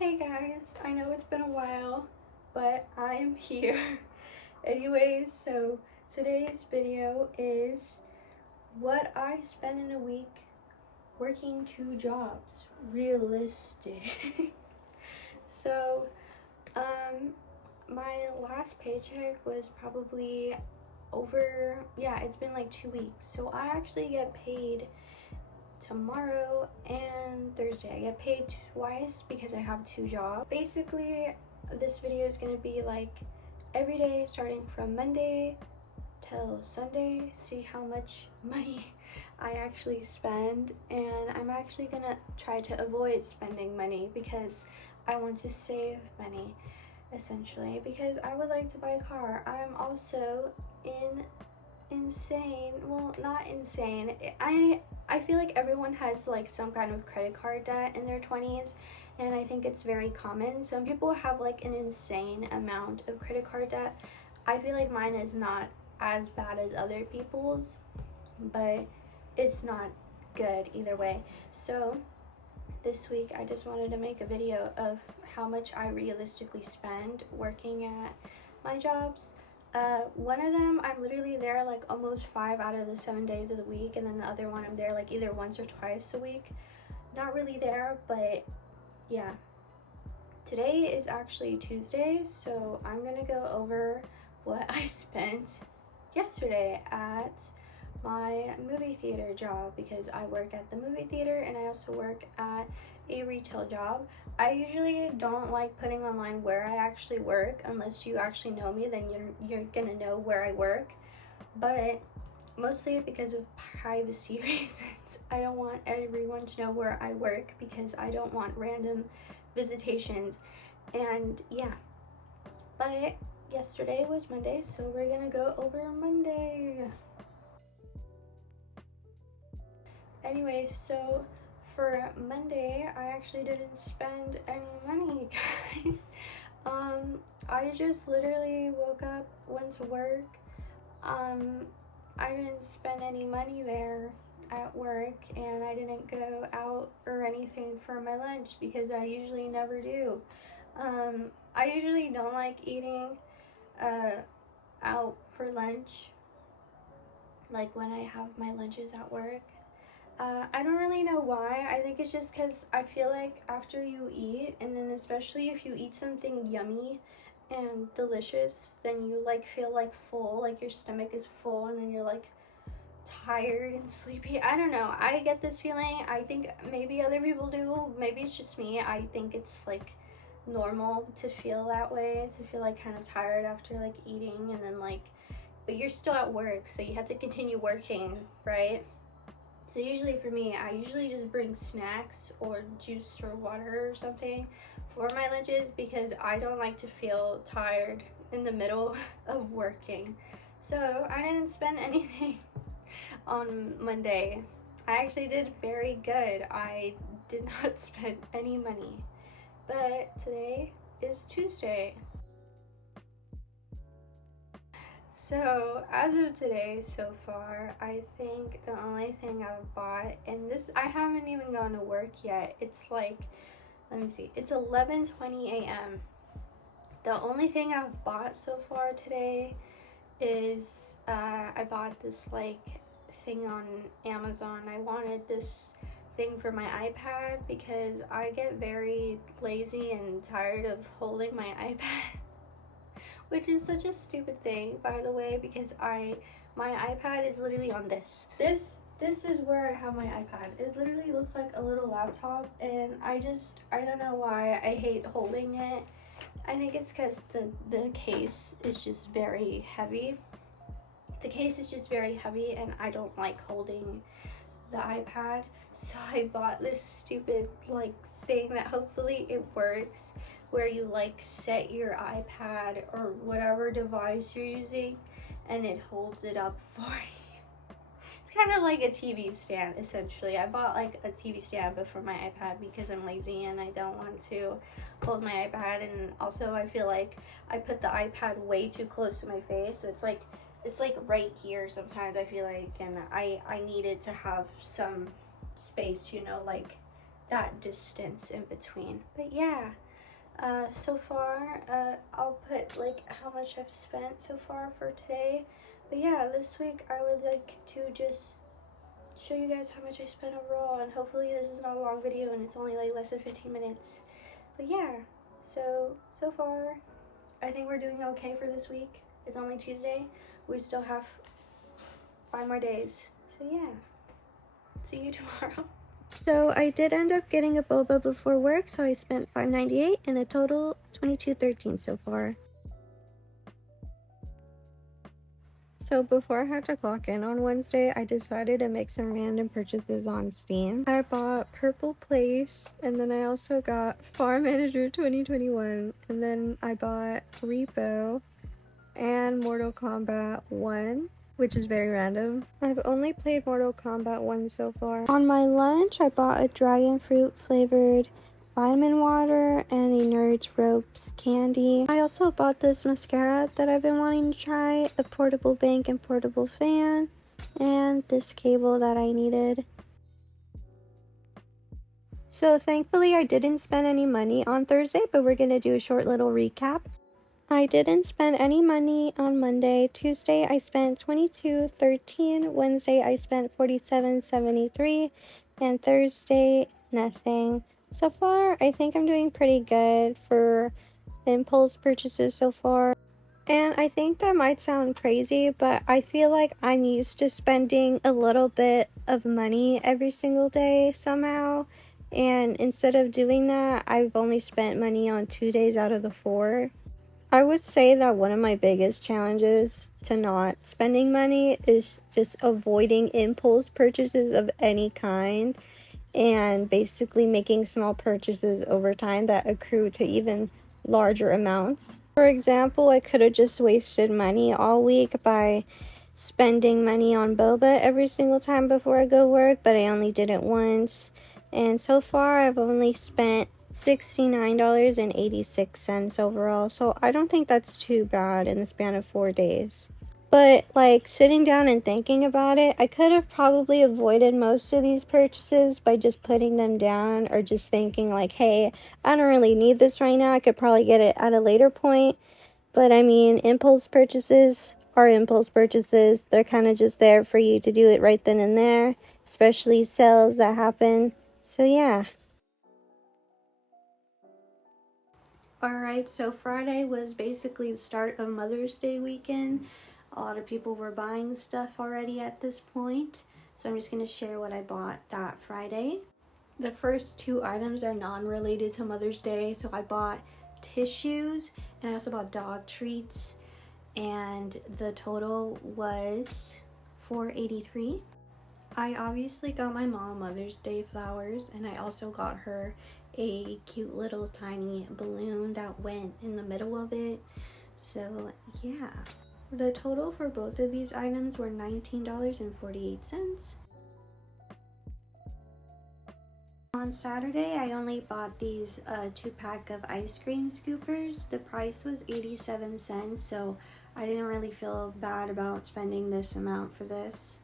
Hey guys, I know it's been a while, but I'm here. Anyways, so today's video is what I spend in a week working 2 jobs. Realistic. So, my last paycheck was probably it's been like 2 weeks. So I actually get paid tomorrow and Thursday. I get paid twice because I have 2 jobs. Basically, this video is gonna be like every day starting from Monday till Sunday, see how much money I actually spend, and I'm actually gonna try to avoid spending money because I want to save money, essentially, because I would like to buy a car. I'm also insane, well, not insane, I feel like everyone has like some kind of credit card debt in their 20s, and I think it's very common. Some people have like an insane amount of credit card debt. I feel like mine is not as bad as other people's, but it's not good either way. So this week I just wanted to make a video of how much I realistically spend working at my jobs. One of them, I'm literally there like almost 5 out of the 7 days of the week, and then the other one I'm there like either once or twice a week. Not really there, but yeah. Today is actually Tuesday, so I'm gonna go over what I spent yesterday at my movie theater job, because I work at the movie theater and I also work at a retail job. I usually don't like putting online where I actually work unless you actually know me, then you're gonna know where I work, but mostly because of privacy reasons. I don't want everyone to know where I work because I don't want random visitations, and yeah. But yesterday was Monday, so we're gonna go over Monday. Anyway, so for Monday, I actually didn't spend any money, guys. I just literally woke up, went to work. I didn't spend any money there at work, and I didn't go out or anything for my lunch because I usually never do. I usually don't like eating out for lunch, like when I have my lunches at work. I don't really know why. I think it's just because I feel like after you eat, and then especially if you eat something yummy and delicious, then you like feel like full, like your stomach is full, and then you're like tired and sleepy. I don't know. I get this feeling. I think maybe other people do. Maybe it's just me. I think it's like normal to feel that way, to feel like kind of tired after like eating, and then like, but you're still at work, so you have to continue working, right? So usually for me, I usually just bring snacks or juice or water or something for my lunches because I don't like to feel tired in the middle of working. So I didn't spend anything on Monday. I actually did very good. I did not spend any money. But today is Tuesday. So as of today so far, I think the only thing I've bought, and this, I haven't even gone to work yet. It's like, let me see, it's 11:20 a.m. The only thing I've bought so far today is I bought this like thing on Amazon. I wanted this thing for my iPad because I get very lazy and tired of holding my iPad. Which is such a stupid thing, by the way, because my iPad is literally on this. This is where I have my iPad. It literally looks like a little laptop, and I don't know why I hate holding it. I think it's because the case is just very heavy. The case is just very heavy, and I don't like holding the iPad, so I bought this stupid like thing that hopefully it works, where you like set your iPad or whatever device you're using and it holds it up for you. It's kind of like a TV stand, essentially. I bought like a TV stand but for my iPad because I'm lazy and I don't want to hold my iPad, and also I feel like I put the iPad way too close to my face, so it's like right here sometimes, I feel like, and I needed to have some space, you know, like that distance in between. But yeah, So far, I'll put like how much I've spent so far for today. But yeah, this week I would like to just show you guys how much I spent overall, and hopefully this is not a long video and it's only like less than 15 minutes. But yeah, so far I think we're doing okay for this week. It's only Tuesday. We still have 5 more days. So yeah, see you tomorrow. So I did end up getting a boba before work, so I spent $5.98 and a total $22.13 so far. So before I had to clock in on Wednesday, I decided to make some random purchases on Steam. I bought Purple Place, and then I also got Farm Manager 2021, and then I bought Repo and Mortal Kombat 1, which is very random. I've only played Mortal Kombat 1 so far. On my lunch, I bought a dragon fruit flavored vitamin water and a Nerds Ropes candy. I also bought this mascara that I've been wanting to try, a portable bank and portable fan, and this cable that I needed. So thankfully I didn't spend any money on Thursday, but we're gonna do a short little recap. I didn't spend any money on Monday. Tuesday I spent $22.13. Wednesday I spent $47.73, and Thursday nothing. So far I think I'm doing pretty good for impulse purchases so far. And I think that might sound crazy, but I feel like I'm used to spending a little bit of money every single day somehow. And instead of doing that, I've only spent money on 2 days out of the 4. I would say that one of my biggest challenges to not spending money is just avoiding impulse purchases of any kind, and basically making small purchases over time that accrue to even larger amounts. For example, I could have just wasted money all week by spending money on boba every single time before I go work, but I only did it once. And so far, I've only spent $69.86 overall, so I don't think that's too bad in the span of 4 days. But like sitting down and thinking about it, I could have probably avoided most of these purchases by just putting them down, or just thinking like, hey, I don't really need this right now. I could probably get it at a later point. But I mean, impulse purchases are impulse purchases. They're kind of just there for you to do it right then and there, especially sales that happen. So yeah. Alright, so Friday was basically the start of Mother's Day weekend. A lot of people were buying stuff already at this point, so I'm just going to share what I bought that Friday. The first 2 items are non-related to Mother's Day, so I bought tissues and I also bought dog treats, and the total was $4.83. I obviously got my mom Mother's Day flowers, and I also got her a cute little tiny balloon that went in the middle of it. So yeah, the total for both of these items were $19.48. On Saturday, I only bought these 2-pack of ice cream scoopers. The price was 87 cents, so I didn't really feel bad about spending this amount for this.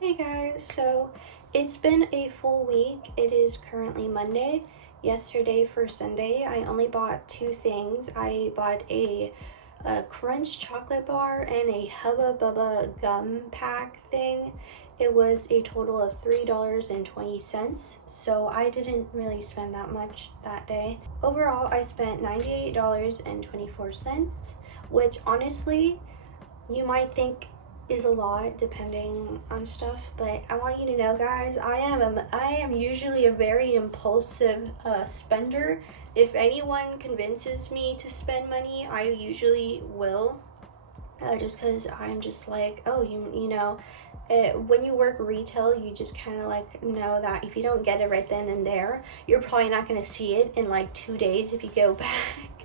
Hey guys, so it's been a full week. It is currently Monday. Yesterday for Sunday, I only bought 2 things. I bought a crunch chocolate bar and a Hubba Bubba gum pack thing. It was a total of $3.20, so I didn't really spend that much that day. Overall, I spent $98.24, which honestly, you might think is a lot depending on stuff, but I want you to know, guys, I am usually a very impulsive spender. If anyone convinces me to spend money, I usually will, just because I'm just like, oh, you know, when you work retail, you just kind of like know that if you don't get it right then and there, you're probably not going to see it in like 2 days if you go back.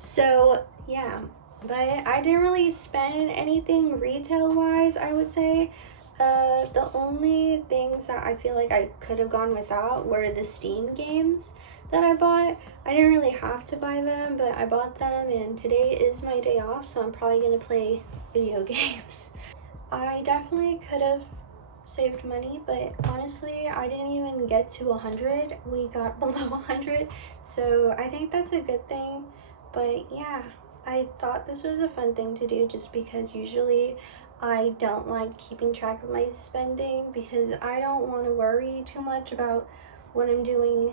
So yeah, but I didn't really spend anything retail wise, I would say. The only things that I feel like I could have gone without were the Steam games that I bought. I didn't really have to buy them, but I bought them, and today is my day off, so I'm probably gonna play video games. I definitely could have saved money, but honestly I didn't even get to 100. We got below 100, so I think that's a good thing. But yeah, I thought this was a fun thing to do just because usually I don't like keeping track of my spending because I don't want to worry too much about what I'm doing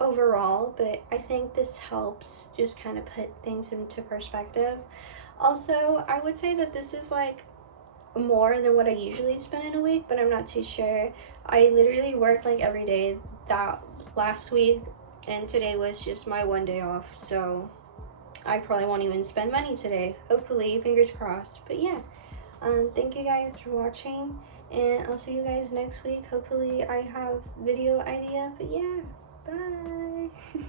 overall, but I think this helps just kind of put things into perspective. Also, I would say that this is like more than what I usually spend in a week, but I'm not too sure. I literally worked like every day that last week, and today was just my one day off, so I probably won't even spend money today. Hopefully, fingers crossed. But yeah, thank you guys for watching, and I'll see you guys next week. Hopefully I have video idea, but yeah, bye.